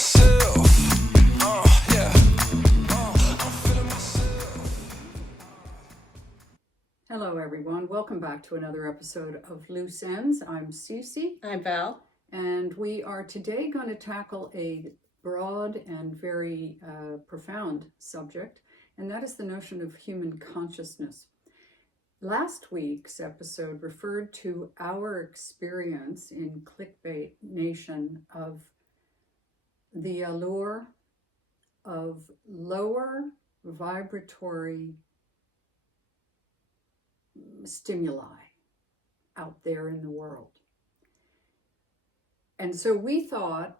myself. Yeah. I'm feeling myself. Hello, everyone. Welcome back to another episode of Loose Ends. I'm Cece. I'm Val. And we are today going to tackle a broad and very profound subject, and that is the notion of human consciousness. Last week's episode referred to our experience in Clickbait Nation of the allure of lower vibratory stimuli out there in the world. And so we thought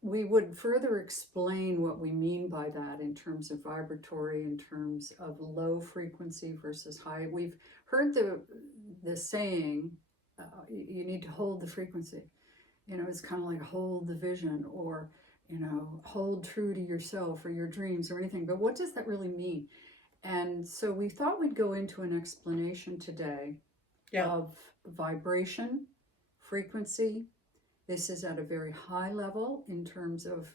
we would further explain what we mean by that in terms of vibratory, in terms of low frequency versus high. We've heard the saying, you need to hold the frequency. You know, it's kind of like hold the vision, or, you know, hold true to yourself or your dreams or anything. But what does that really mean? And so we thought we'd go into an explanation today of vibration, frequency. This is at a very high level in terms of,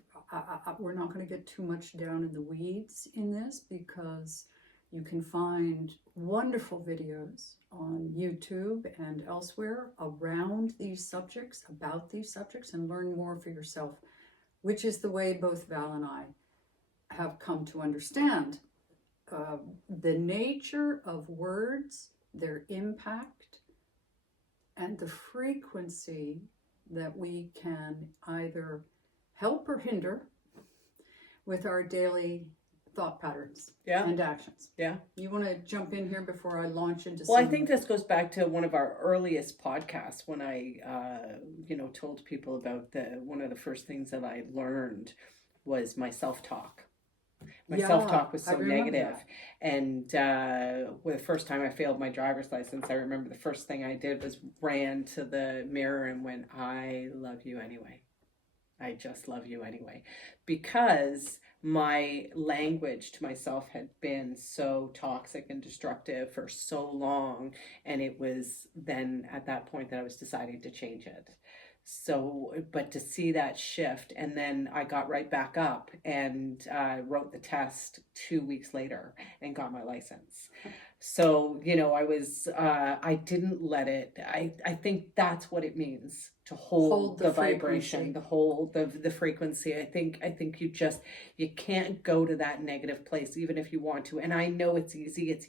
we're not going to get too much down in the weeds in this, because you can find wonderful videos on YouTube and elsewhere around these subjects, about these subjects, and learn more for yourself, which is the way both Val and I have come to understand the nature of words, their impact, and the frequency that we can either help or hinder with our daily thought patterns and actions. Yeah. You want to jump in here before I launch into Well, I think this goes back to one of our earliest podcasts when I, told people about one of the first things that I learned was my self-talk. My self-talk was so negative. And the first time I failed my driver's license, I remember the first thing I did was ran to the mirror and went, I love you anyway. I just love you anyway. Because my language to myself had been so toxic and destructive for so long. And it was then at that point that I was deciding to change it. So, but to see that shift, and then I got right back up and wrote the test 2 weeks later and got my license. So, I didn't let it, I think that's what it means to hold the vibration, the hold the frequency. I think you can't go to that negative place, even if you want to. And I know it's easy at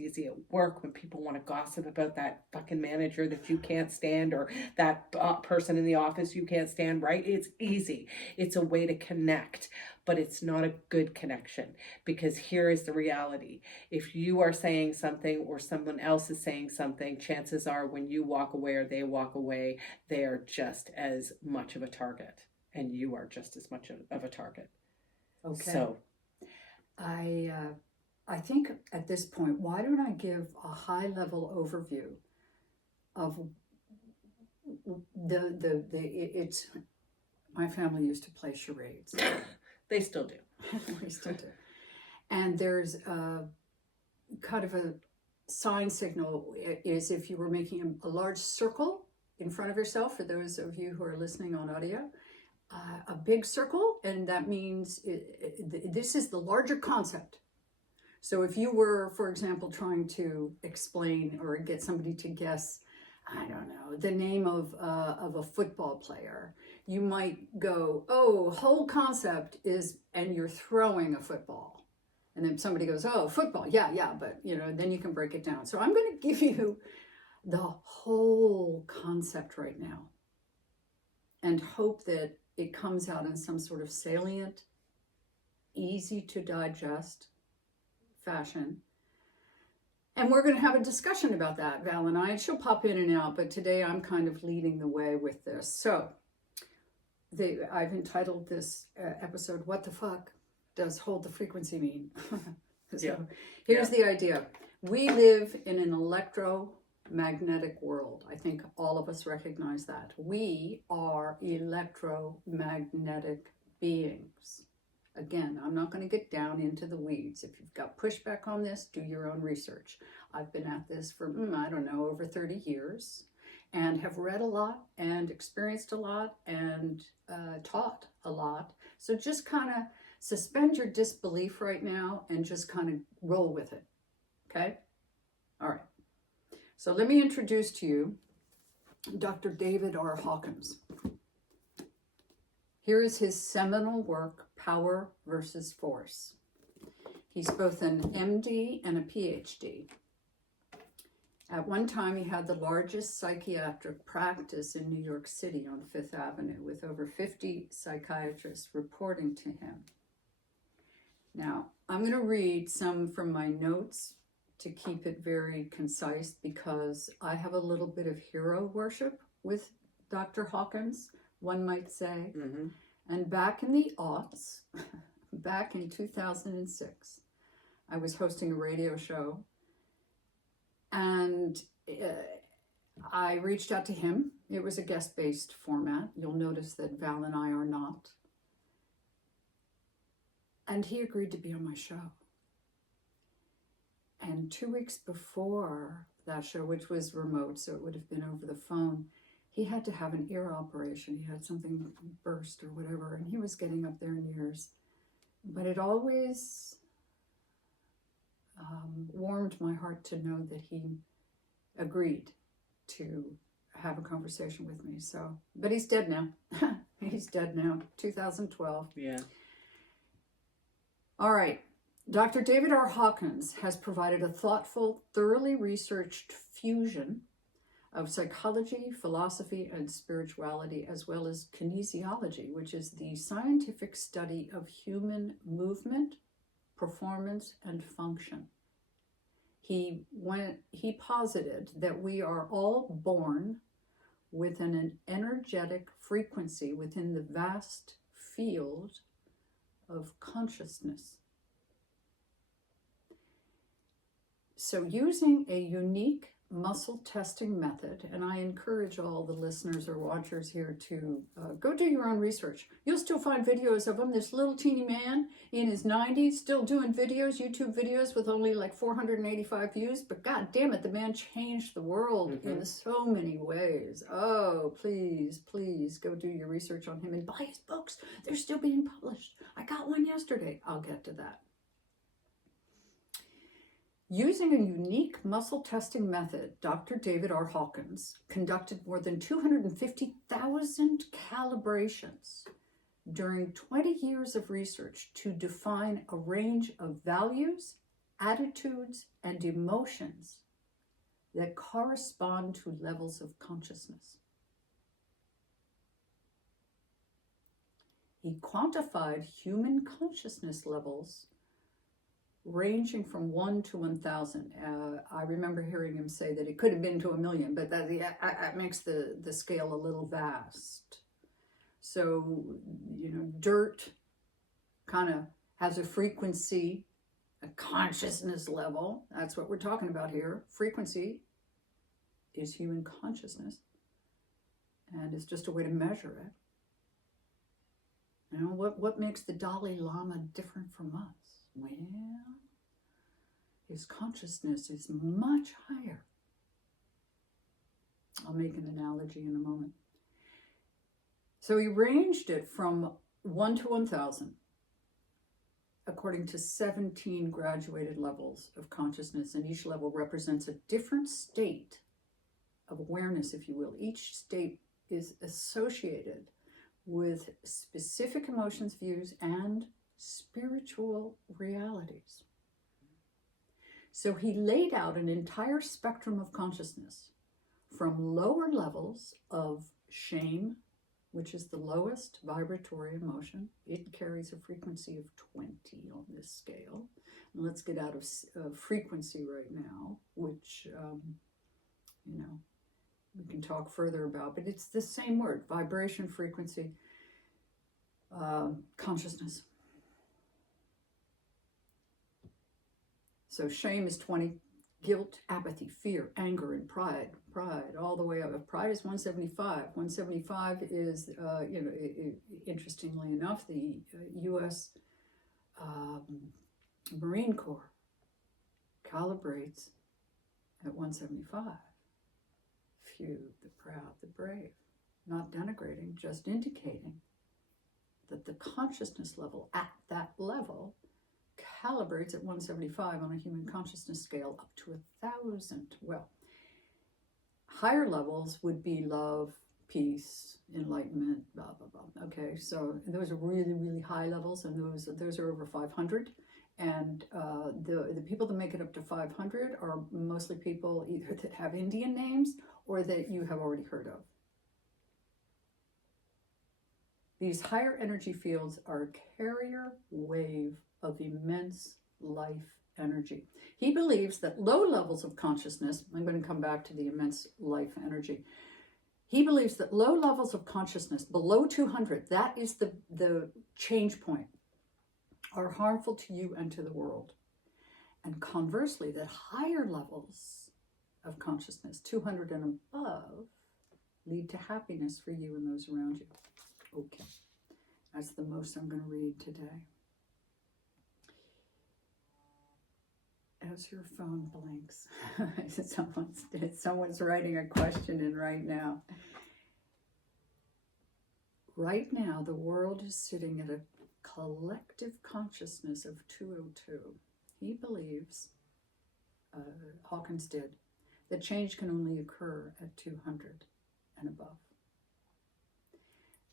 work when people want to gossip about that fucking manager that you can't stand, or that person in the office you can't stand, right? It's easy. It's a way to connect, but it's not a good connection, because here is the reality. If you are saying something or someone else is saying something, chances are when you walk away or they walk away, they are just as much of a target, and you are just as much of a target. Okay. So I think at this point, why don't I give a high level overview of it's my family used to play charades. They still do. We still do. And there's kind of a sign signal is if you were making a large circle in front of yourself, for those of you who are listening on audio, a big circle, and that means this is the larger concept. So if you were, for example, trying to explain or get somebody to guess, I don't know, the name of a football player, you might go, oh, whole concept is, and you're throwing a football. And then somebody goes, oh, football, yeah, but, then you can break it down. So I'm going to give you the whole concept right now and hope that it comes out in some sort of salient, easy to digest fashion. And we're going to have a discussion about that, Val and I, and she'll pop in and out, but today I'm kind of leading the way with this. So I've entitled this episode, What the Fuck Does Hold the Frequency Mean? Here's the idea. We live in an electromagnetic world. I think all of us recognize that. We are electromagnetic beings. Again, I'm not going to get down into the weeds. If you've got pushback on this, do your own research. I've been at this for, over 30 years, and have read a lot and experienced a lot and taught a lot. So just kind of suspend your disbelief right now and just kind of roll with it. Okay? All right. So let me introduce to you Dr. David R. Hawkins. Here is his seminal work, Power versus Force. He's both an MD and a PhD. At one time, he had the largest psychiatric practice in New York City on Fifth Avenue, with over 50 psychiatrists reporting to him. Now, I'm going to read some from my notes to keep it very concise, because I have a little bit of hero worship with Dr. Hawkins, one might say. Mm-hmm. And back in the aughts, back in 2006, I was hosting a radio show, and I reached out to him. It was a guest-based format. You'll notice that Val and I are not. And he agreed to be on my show. And 2 weeks before that show, which was remote, so it would have been over the phone, he had to have an ear operation. He had something burst or whatever, and he was getting up there in years. But it always warmed my heart to know that he agreed to have a conversation with me. So, but he's dead now. He's dead now, 2012. Yeah. All right. Dr. David R. Hawkins has provided a thoughtful, thoroughly researched fusion of psychology, philosophy, and spirituality, as well as kinesiology, which is the scientific study of human movement, performance, and function. He posited that we are all born with an energetic frequency within the vast field of consciousness. So using a unique muscle testing method, and I encourage all the listeners or watchers here to go do your own research. You'll still find videos of him, this little teeny man in his 90s, still doing videos, YouTube videos with only like 485 views, but god damn it, the man changed the world in so many ways. Oh, please, please go do your research on him and buy his books. They're still being published. I got one yesterday. I'll get to that. Using a unique muscle testing method, Dr. David R. Hawkins conducted more than 250,000 calibrations during 20 years of research to define a range of values, attitudes, and emotions that correspond to levels of consciousness. He quantified human consciousness levels ranging from 1 to 1,000. I remember hearing him say that it could have been to 1,000,000, but that makes the scale a little vast. So, dirt kind of has a frequency, a consciousness level. That's what we're talking about here. Frequency is human consciousness, and it's just a way to measure it. What makes the Dalai Lama different from us? Well, his consciousness is much higher. I'll make an analogy in a moment. So he ranged it from 1 to 1,000, according to 17 graduated levels of consciousness, and each level represents a different state of awareness, if you will. Each state is associated with specific emotions, views, and spiritual realities. So he laid out an entire spectrum of consciousness, from lower levels of shame, which is the lowest vibratory emotion. It carries a frequency of 20 on this scale. And let's get out of frequency right now, which, we can talk further about, but it's the same word: vibration, frequency, consciousness. So shame is 20, guilt, apathy, fear, anger, and pride, all the way up. Pride is 175. 175 is, interestingly enough, the U.S. Marine Corps calibrates at 175. Few, the proud, the brave. Not denigrating, just indicating that the consciousness level at that level calibrates at 175 on a human consciousness scale up to 1,000. Well, higher levels would be love, peace, enlightenment, blah, blah, blah. Okay, so those are really, really high levels, and those are over 500. And the people that make it up to 500 are mostly people either that have Indian names or that you have already heard of. These higher energy fields are a carrier wave of immense life energy. He believes that low levels of consciousness, I'm going to come back to the immense life energy. He believes that low levels of consciousness, below 200, that is the change point, are harmful to you and to the world. And conversely, that higher levels of consciousness, 200 and above, lead to happiness for you and those around you. Okay, that's the most I'm going to read today. As your phone blinks, someone's writing a question in right now. Right now, the world is sitting at a collective consciousness of 202. He believes, Hawkins did, that change can only occur at 200 and above.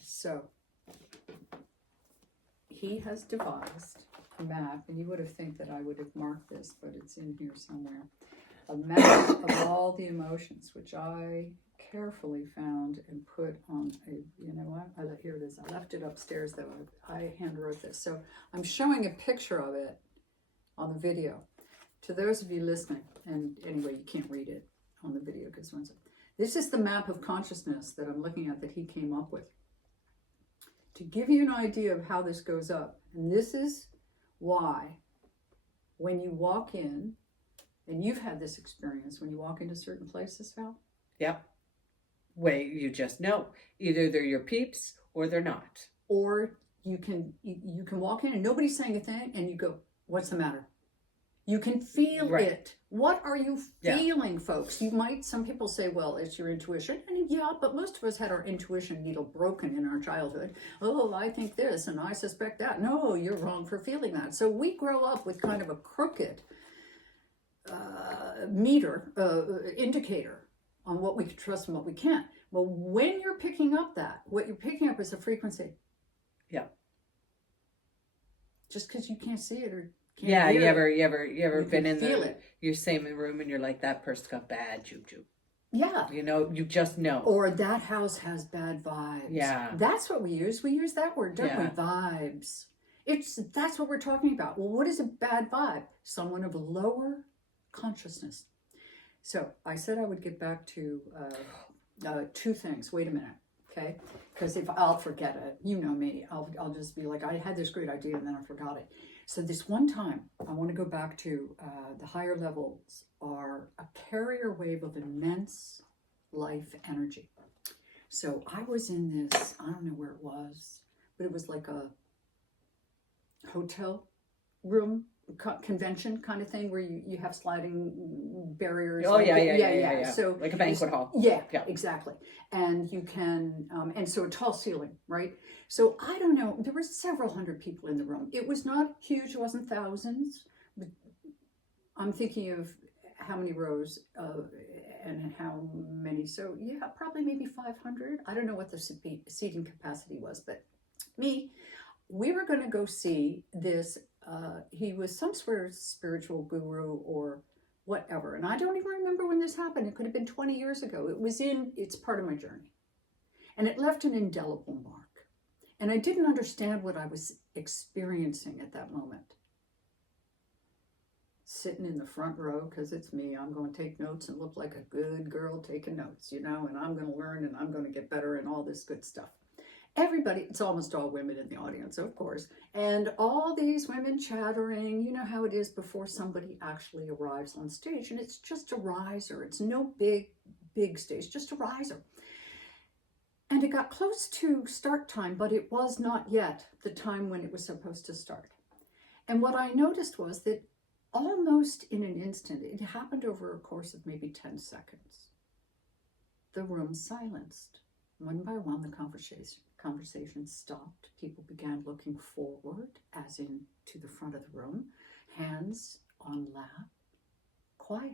So, he has devised a map, and you would have think that I would have marked this, but it's in here somewhere. A map of all the emotions, which I carefully found and put on a, you know what, here it is. I left it upstairs though. I hand wrote this. So I'm showing a picture of it on the video. To those of you listening, and anyway, you can't read it on the video because this is the map of consciousness that I'm looking at that he came up with. To give you an idea of how this goes up, and this is why when you walk in, and you've had this experience when you walk into certain places, Val? Yep. Wait, you just know. Either they're your peeps or they're not. Or you can walk in and nobody's saying a thing and you go, what's the matter? You can feel it. What are you feeling, folks? Some people say, well, it's your intuition. And yeah, but most of us had our intuition needle broken in our childhood. Oh, I think this and I suspect that. No, you're wrong for feeling that. So we grow up with kind of a crooked indicator on what we can trust and what we can't. Well, when you're picking up that, what you're picking up is a frequency. Yeah. Just because you can't see it or can't you hear ever been in your same room and you're like, that person got bad juju. Yeah. You know, you just know. Or that house has bad vibes. Yeah. That's what we use. We use that word, don't we? Vibes. That's what we're talking about. Well, what is a bad vibe? Someone of a lower consciousness. So I said I would get back to two things. Wait a minute, okay? Because if I'll forget it, you know me, I'll just be like, I had this great idea and then I forgot it. So this one time, I want to go back to the higher levels are a carrier wave of immense life energy. So I was in this, I don't know where it was, but it was like a hotel room convention kind of thing where you have sliding barriers. Oh, yeah. So like a banquet hall. Yeah, exactly. And you can, and so a tall ceiling, right? So I don't know, there were several hundred people in the room. It was not huge, it wasn't thousands. But I'm thinking of how many rows and how many. So yeah, probably maybe 500. I don't know what the seating capacity was, but we were going to go see this. He was some sort of spiritual guru or whatever. And I don't even remember when this happened. It could have been 20 years ago. It's part of my journey. And it left an indelible mark. And I didn't understand what I was experiencing at that moment. Sitting in the front row, because it's me, I'm going to take notes and look like a good girl taking notes, and I'm going to learn and I'm going to get better and all this good stuff. Everybody, it's almost all women in the audience, of course, and all these women chattering, you know how it is before somebody actually arrives on stage, and it's just a riser. It's no big stage, just a riser. And it got close to start time, but it was not yet the time when it was supposed to start. And what I noticed was that almost in an instant, it happened over a course of maybe 10 seconds. The room silenced. One by one, the Conversation stopped. People began looking forward, as in to the front of the room, hands on lap, quiet.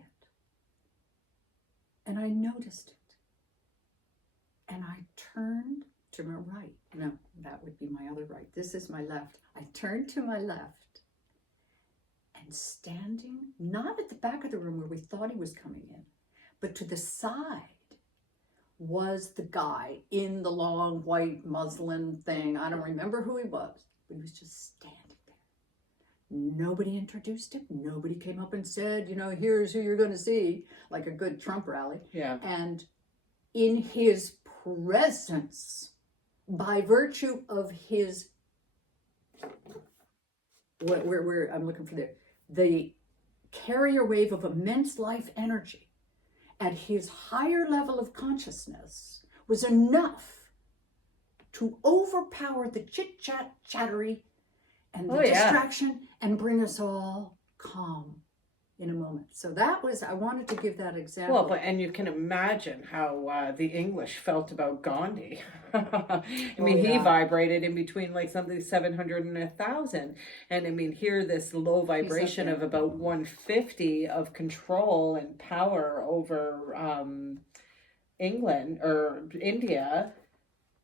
And I noticed it. And I turned to my right. No, that would be my other right. This is my left. I turned to my left, and standing, not at the back of the room where we thought he was coming in, but to the side, was the guy in the long white muslin thing. I don't remember who he was, but he was just standing there. Nobody introduced him. Nobody came up and said, here's who you're going to see, like a good Trump rally. Yeah. And in his presence, by virtue of his, where I'm looking for the carrier wave of immense life energy, at his higher level of consciousness, was enough to overpower the chit-chat, chattery, and the distraction, and bring us all calm in a moment. So that was, I wanted to give that example. Well, and you can imagine how the English felt about Gandhi. I mean, he vibrated in between like something 700 and 1,000. And I mean, here this low vibration of about 150 of control and power over England or India.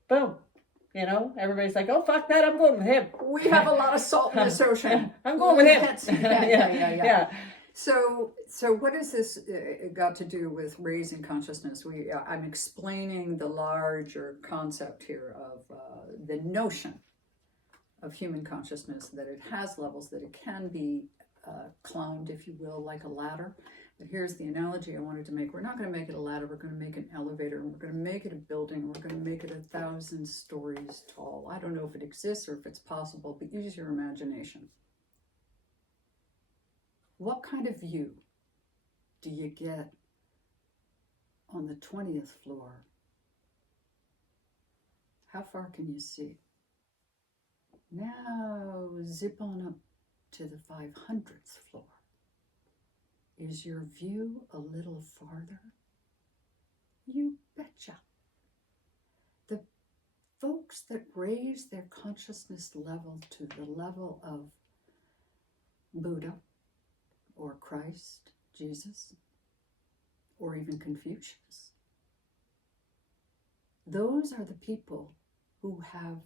Boom. Everybody's like, oh, fuck that, I'm going with him. We have a lot of salt in this ocean. I'm going with him. Yeah. So what has this got to do with raising consciousness? I'm explaining the larger concept here of the notion of human consciousness, that it has levels, that it can be climbed, if you will, like a ladder. But here's the analogy I wanted to make. We're not going to make it a ladder. We're going to make an elevator, and we're going to make it a building. We're going to make it 1,000 stories tall. I don't know if it exists or if it's possible, but use your imagination. What kind of view do you get on the 20th floor? How far can you see? Now zip on up to the 500th floor. Is your view a little farther? You betcha. The folks that raise their consciousness level to the level of Buddha, or Christ, Jesus, or even Confucius, those are the people who have,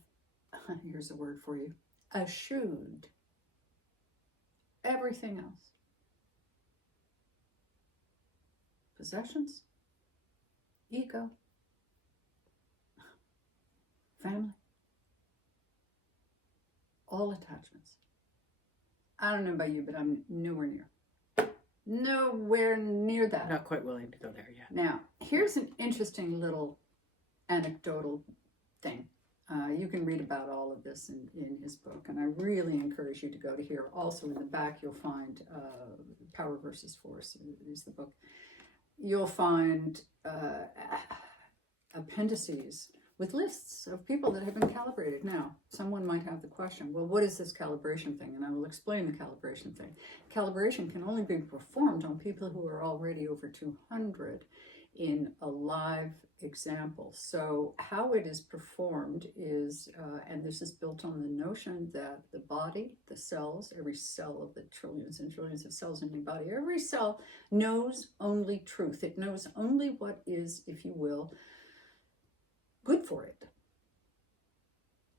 here's a word for you, eschewed everything else. Possessions, ego, family, all attachments. I don't know about you, but I'm nowhere near that. Not quite willing to go there yet. Now, here's an interesting little anecdotal thing. You can read about all of this in his book, and I really encourage you to go to here. Also in the back, you'll find Power versus Force is the book. You'll find appendices with lists of people that have been calibrated. Now, someone might have the question, well, what is this calibration thing? And I will explain the calibration thing. Calibration can only be performed on people who are already over 200 in a live example. So how it is performed is, and this is built on the notion that the body, the cells, every cell of the trillions and trillions of cells in your body, every cell knows only truth. It knows only what is, if you will, good for it.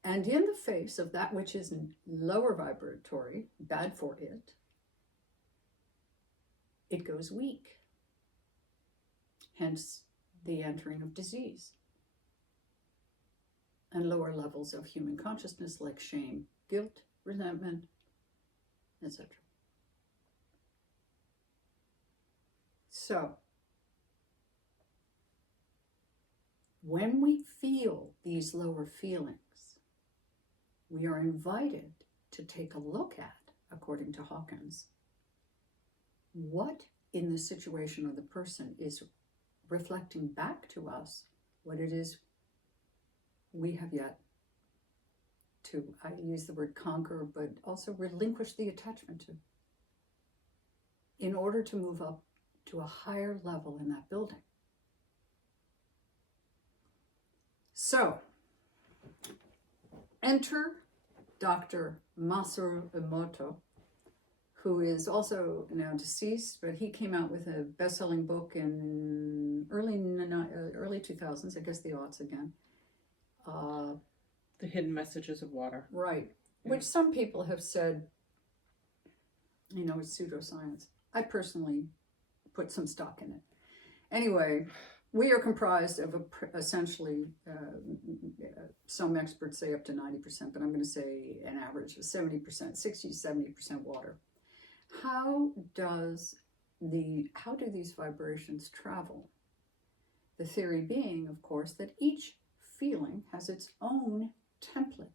And in the face of that which is lower vibratory, bad for it, it goes weak. Hence the entering of disease and lower levels of human consciousness like shame, guilt, resentment, etc. So, when we feel these lower feelings, we are invited to take a look at, according to Hawkins, what in the situation of the person is reflecting back to us what it is we have yet to, I use the word conquer, but also relinquish the attachment to, in order to move up to a higher level in that building. So, Enter Dr. Masaru Emoto, who is also now deceased, but he came out with a best-selling book in early 2000s, I guess the aughts again. The Hidden Messages of Water. Right. Yeah. Which some people have said, you know, it's pseudoscience. I personally put some stock in it. Anyway, we are comprised of essentially, some experts say up to 90%, but I'm going to say an average of 70%, 60 to 70% water. How do these vibrations travel? The theory being, of course, that each feeling has its own template.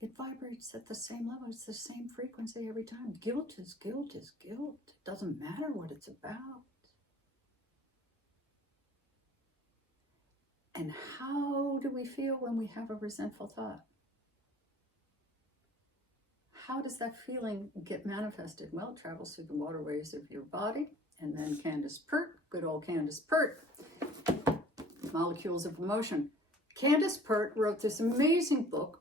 It vibrates at the same level. It's the same frequency every time. Guilt is guilt is guilt. It doesn't matter what it's about. And how do we feel when we have a resentful thought? How does that feeling get manifested? Well, it travels through the waterways of your body. And then Candace Pert, good old Candace Pert, Molecules of Emotion. Candace Pert wrote this amazing book.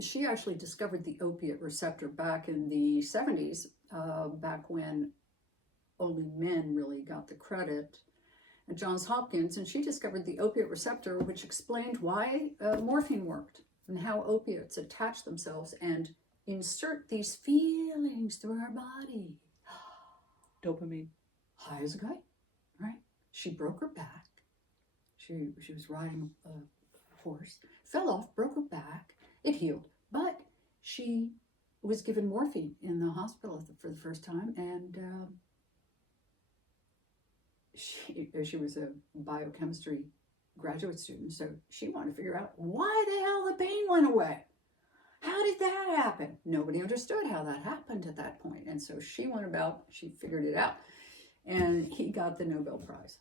She actually discovered the opiate receptor back in the 70s, back when only men really got the credit at Johns Hopkins. And she discovered the opiate receptor, which explained why morphine worked and how opiates attach themselves and insert these feelings through our body. Dopamine. High as a kite, right? She broke her back. She was riding a horse, fell off, broke her back. It healed, but she was given morphine in the hospital for the first time, and she was a biochemistry graduate student, so she wanted to figure out why the hell the pain went away. How did that happen? Nobody understood how that happened at that point, and so she went about, she figured it out, and he got the Nobel Prize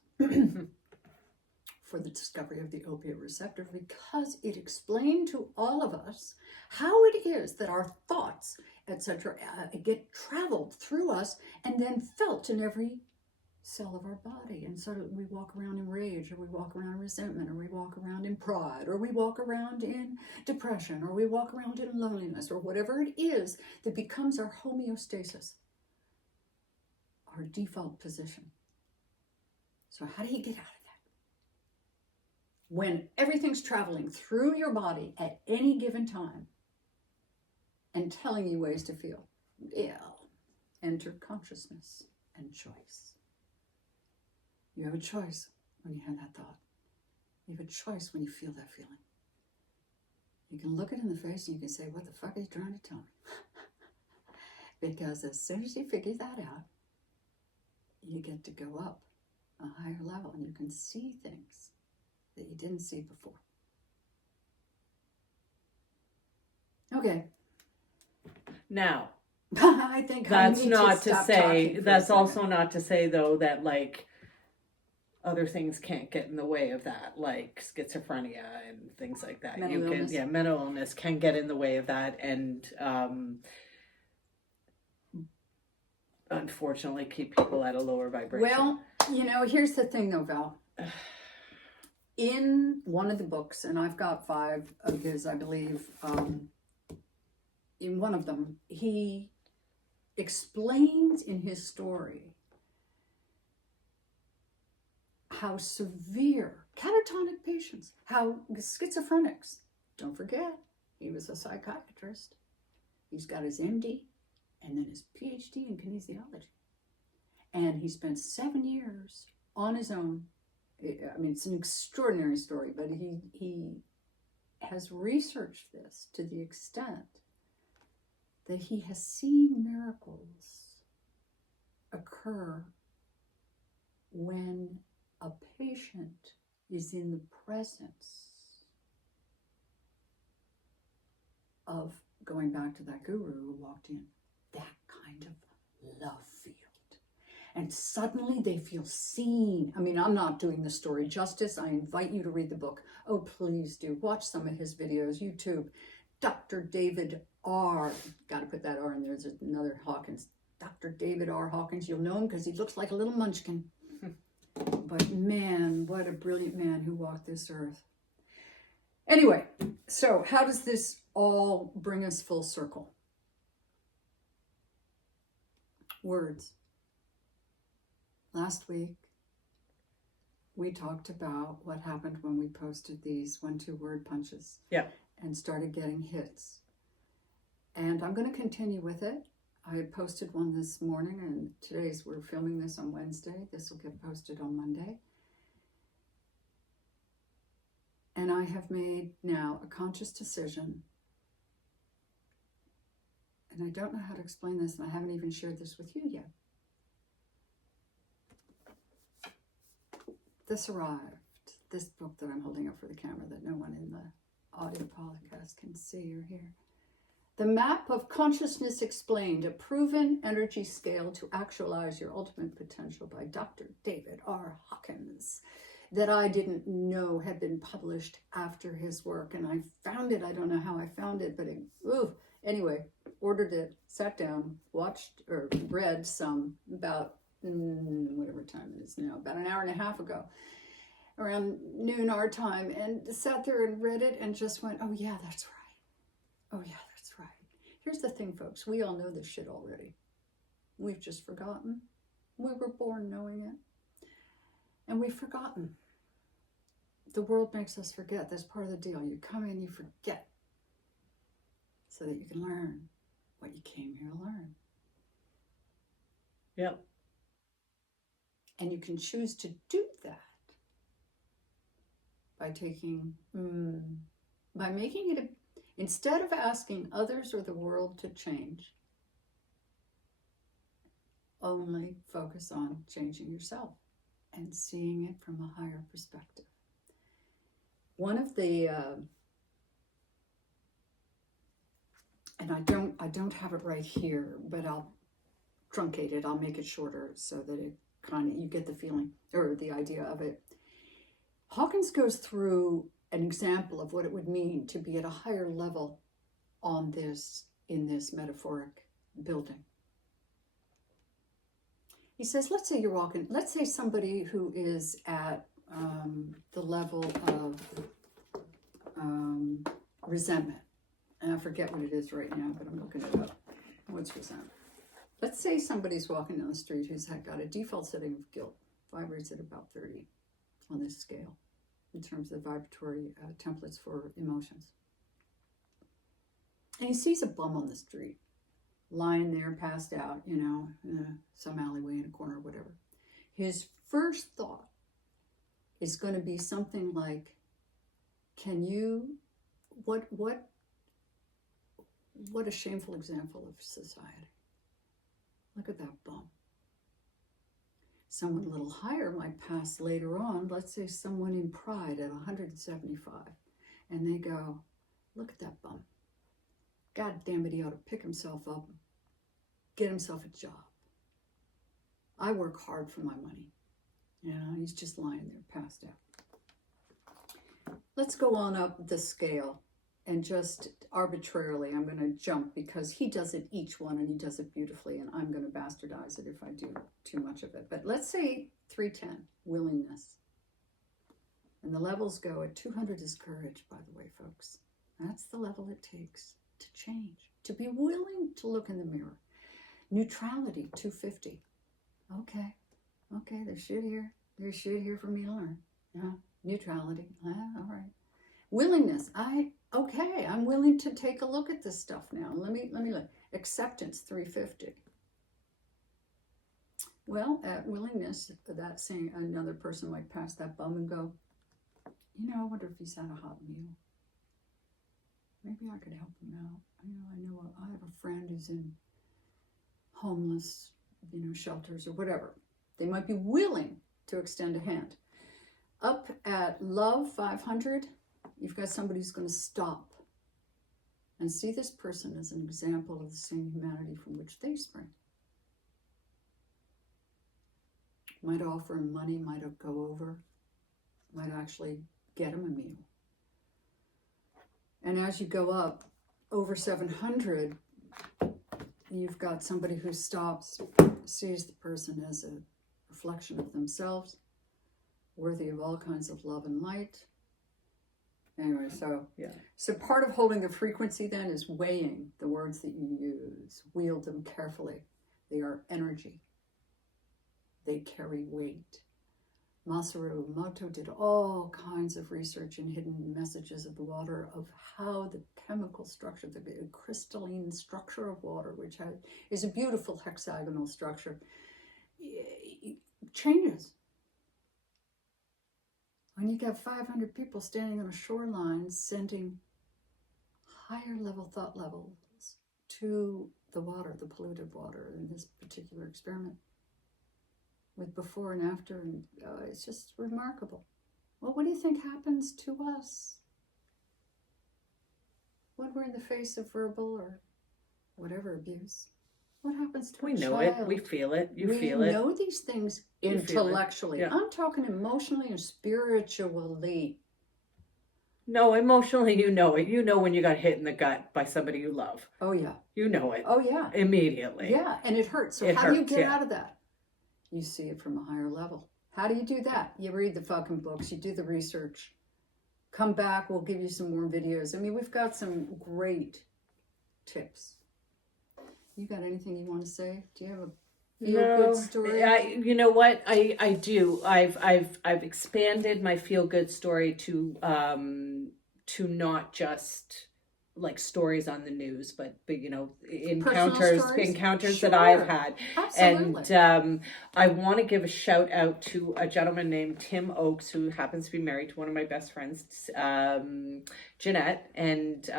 for the discovery of the opiate receptor, because it explained to all of us how it is that our thoughts, etc., get traveled through us and then felt in every cell of our body. And so we walk around in rage, or we walk around in resentment, or we walk around in pride, or we walk around in depression, or we walk around in loneliness, or whatever it is that becomes our homeostasis, our default position. So how do you get out of that? When everything's traveling through your body at any given time and telling you ways to feel. Yeah. Enter consciousness and choice. You have a choice when you have that thought. You have a choice when you feel that feeling. You can look it in the face and you can say, what the fuck are you trying to tell me? Because as soon as you figure that out, you get to go up a higher level and you can see things that you didn't see before. Okay. Now, I think that's I need not to to stop say, talking for a that's second. also not to say, though, that, like, other things can't get in the way of that, like schizophrenia and things like that. Mental illness. Mental illness can get in the way of that, and unfortunately keep people at a lower vibration. Well, you know, here's the thing though, Val. In one of the books, and I've got 5 of his, I believe, in one of them, he explains in his story how severe catatonic patients, how schizophrenics, don't forget, he was a psychiatrist. He's got his MD and then his PhD in kinesiology. And he spent 7 years on his own. I mean, it's an extraordinary story, but he has researched this to the extent that he has seen miracles occur when a patient is in the presence of, going back to that guru who walked in, that kind of love field. And suddenly they feel seen. I mean, I'm not doing the story justice. I invite you to read the book. Oh, please do. Watch some of his videos, YouTube. Dr. David R. Got to put that R in there. There's another Hawkins. Dr. David R. Hawkins. You'll know him because he looks like a little munchkin. But man, what a brilliant man who walked this earth. Anyway, so how does this all bring us full circle? Words. Last week, we talked about what happened when we posted these 1-2 word punches. Yeah. And started getting hits. And I'm going to continue with it. I had posted one this morning, and we're filming this on Wednesday. This will get posted on Monday. And I have made now a conscious decision. And I don't know how to explain this, and I haven't even shared this with you yet. This arrived. This book that I'm holding up for the camera that no one in the audio podcast can see or hear. The Map of Consciousness Explained, a proven energy scale to actualize your ultimate potential by Dr. David R. Hawkins, that I didn't know had been published after his work. And I found it. I don't know how I found it, but anyway, ordered it, sat down, watched or read some about whatever time it is now, about an hour and a half ago, around noon our time, and sat there and read it and just went, oh yeah, that's right. Oh yeah, that's right. Here's the thing, folks. We all know this shit already. We've just forgotten. We were born knowing it. And we've forgotten. The world makes us forget. That's part of the deal. You come in, you forget, so that you can learn what you came here to learn. Yep. And you can choose to do that by by making it, instead of asking others or the world to change, only focus on changing yourself and seeing it from a higher perspective. One of the, and I don't have it right here, but I'll truncate it. I'll make it shorter so that it kind of, you get the feeling or the idea of it. Hawkins goes through an example of what it would mean to be at a higher level on this, in this metaphoric building. He says, let's say you're walking, let's say somebody who is at the level of resentment. And I forget what it is right now, but I'm looking it up. What's resentment? Let's say somebody's walking down the street who's got a default setting of guilt, vibrates at about 30 on this scale in terms of the vibratory templates for emotions. And he sees a bum on the street, lying there, passed out, in some alleyway in a corner or whatever. His first thought is going to be something like, what a shameful example of society. Look at that bum. Someone a little higher might pass later on, let's say someone in pride at 175, and they go, look at that bum. God damn it, he ought to pick himself up, get himself a job. I work hard for my money. He's just lying there, passed out. Let's go on up the scale and just arbitrarily, I'm going to jump because he does it each one and he does it beautifully, and I'm going to bastardize it if I do too much of it. But let's say 310, willingness. And the levels go at 200 is courage, by the way, folks. That's the level it takes to change, to be willing to look in the mirror. Neutrality, 250. Okay, there's shit here. There's shit here for me to learn. Yeah, neutrality, all right. Willingness, I'm willing to take a look at this stuff now. Let me look. Acceptance, 350. Well, at willingness, that saying, another person might pass that bum and go, I wonder if he's had a hot meal. Maybe I could help him out. I have a friend who's in homeless, shelters or whatever. They might be willing to extend a hand. Up at love, 500, you've got somebody who's going to stop and see this person as an example of the same humanity from which they spring. Might offer him money, might go over, might actually get him a meal. And as you go up over 700, you've got somebody who stops, sees the person as a reflection of themselves, worthy of all kinds of love and light, Anyway, so Yeah. so part of holding the frequency then is weighing the words that you use. Wield them carefully. They are energy. They carry weight. Masaru Emoto did all kinds of research in hidden messages of the water, of how the chemical structure, the crystalline structure of water, which is a beautiful hexagonal structure, changes. When you get 500 people standing on a shoreline sending higher level thought levels to the water, the polluted water in this particular experiment, with before and after, and it's just remarkable. Well, what do you think happens to us when we're in the face of verbal or whatever abuse? What happens to We a know child? it. We feel it. You we feel it. know these things You feel it. intellectually. Yeah. I'm talking emotionally and spiritually. No, emotionally, you know it. You know when you got hit in the gut by somebody you love. Oh, yeah. You know it. Oh, yeah. Immediately. Yeah, and it hurts. So It how do you hurts, get yeah. out of that? You see it from a higher level. How do you do that? You read the fucking books. You do the research. Come back. We'll give you some more videos. I mean, we've got some great tips. You got anything you want to say? Do you have a feel-good story? You know what? I do. I've expanded my feel-good story to not just like stories on the news, but you know, encounters Sure. that I've had. Absolutely. And I want to give a shout out to a gentleman named Tim Oakes, who happens to be married to one of my best friends, Jeanette. And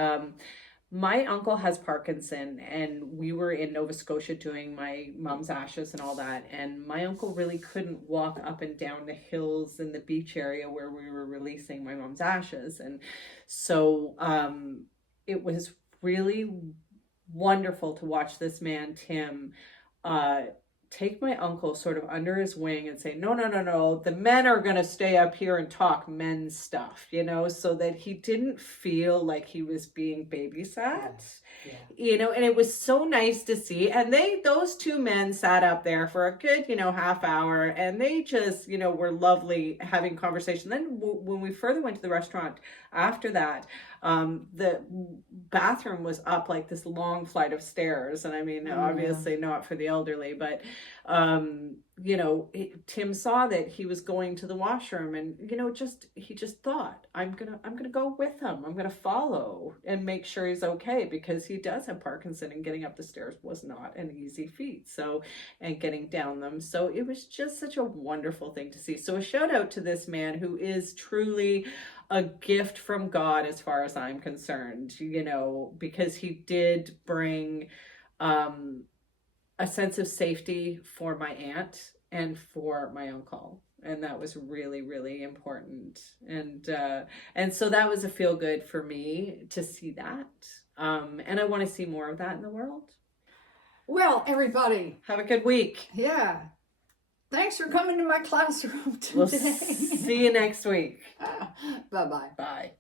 my uncle has Parkinson, and we were in Nova Scotia doing my mom's ashes and all that. And my uncle really couldn't walk up and down the hills in the beach area where we were releasing my mom's ashes. And so it was really wonderful to watch this man, Tim, take my uncle sort of under his wing and say, no, the men are going to stay up here and talk men's stuff, you know, so that he didn't feel like he was being babysat, you know. And it was so nice to see. And those two men sat up there for a good, you know, half hour, and they just, you know, were lovely having conversation. Then when we further went to the restaurant after that, the bathroom was up like this long flight of stairs, and I mean, obviously not for the elderly, but you know, Tim saw that he was going to the washroom, and you know, he just thought, I'm gonna go with him. I'm gonna follow and make sure he's okay, because he does have Parkinson, and getting up the stairs was not an easy feat. So, and getting down them. So it was just such a wonderful thing to see. So a shout out to this man, who is truly a gift from God as far as I'm concerned, you know, because he did bring a sense of safety for my aunt and for my uncle. And that was really, really important. And so that was a feel good for me to see that. And I want to see more of that in the world. Well, everybody. Have a good week. Yeah. Thanks for coming to my classroom today. We'll see you next week. Bye-bye. Bye.